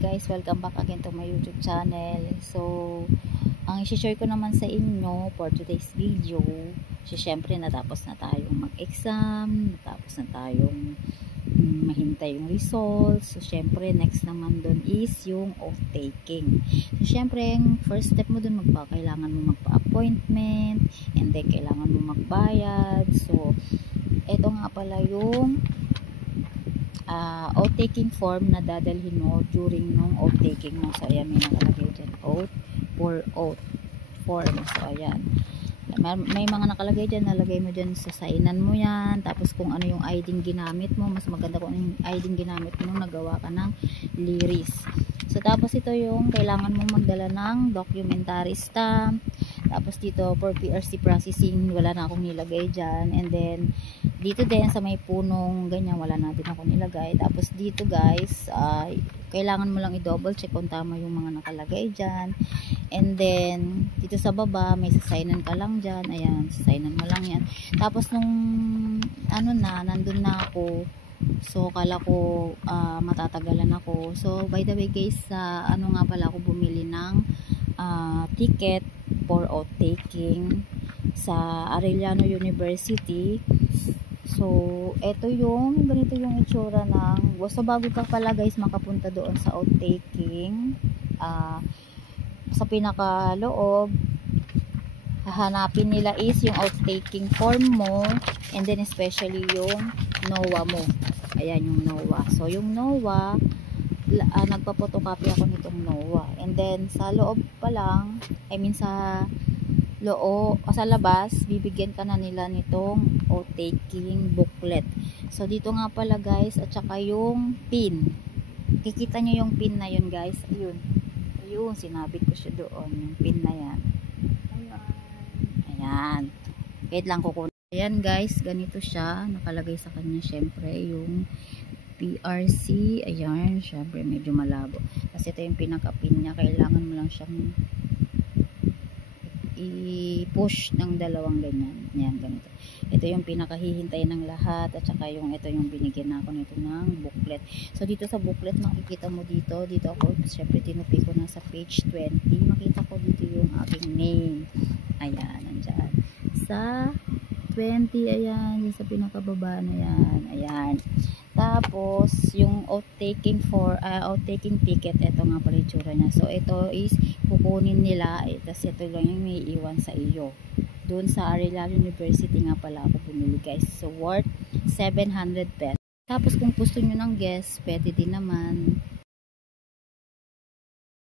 guys, welcome back again to my YouTube channel. So, ang i-share ko naman sa inyo for today's video, syempre natapos na tayong mag-exam, natapos na tayong mahintay yung results. So, syempre next naman dun is yung oath-taking. So, syempre, first step mo dun, kailangan mo magpa-appointment, and then kailangan mo magbayad. So, eto nga pala yung oath-taking form na dadalhin mo during nung oath-taking mo. So, ayan, may nakalagay dyan, oath for oath form. So, ayan. May mga nakalagay dyan, nalagay mo dyan sa signan mo yan. Tapos, kung ano yung ID ginamit mo, mas maganda kung ano yung ID ginamit mo nung nagawa ka ng liris. So, tapos ito yung kailangan mo magdala ng documentary stamp. Tapos, dito, for PRC processing, wala na akong nilagay dyan. And then, dito din sa may punong ganyan, wala natin ako nilagay. Tapos dito guys, kailangan mo lang i-double check kung tama yung mga nakalagay dyan. And then dito sa baba may sasaynan ka lang dyan. Ayan, sasaynan mo lang yan. Tapos nung nandun na ako, so kala ko matatagalan ako. So by the way guys, nga pala ako bumili ng ticket for oath-taking sa Arellano University. So, ganito yung itsura ng, so bago ka pala guys makapunta doon sa oath-taking, sa pinakaloob, hahanapin nila is yung oath-taking form mo, and then especially yung NOA mo. Ayan yung NOA. So, yung NOA, nagpa-photocopy ako nitong NOA. And then, sa loob pa lang, sa labas, bibigyan ka na nila nitong oath-taking booklet. So, dito nga pala guys, at saka yung pin. Kikita nyo yung pin na yun guys. Ayun, sinabit ko siya doon. Yung pin na yan. Ayan. Wait lang kukunin. Ayan guys, ganito siya. Nakalagay sa kanya syempre yung PRC. Ayan, syempre medyo malabo. Kasi ito yung pinaka-pin niya. Kailangan mo lang siyang i-push ng dalawang ganyan. Yan, ganito. Ito yung pinakahihintay ng lahat, at saka ito yung binigyan na ako nito ng booklet. So, dito sa booklet, makikita mo dito ako, syempre tinupi ko na sa page 20, makita ko dito yung aking name. Ayan, nandyan. Sa 20, ayan, yung sa pinakababa na yan. Ayan. Tapos, yung oath-taking ticket, ito nga pala itsura niya. So, ito is kukunin nila, tapos ito lang yung may iwan sa iyo. Doon sa Arellano University nga pala ako bumili guys. So, worth 700 pesos. Tapos, kung gusto nyo ng guest, pwede din naman.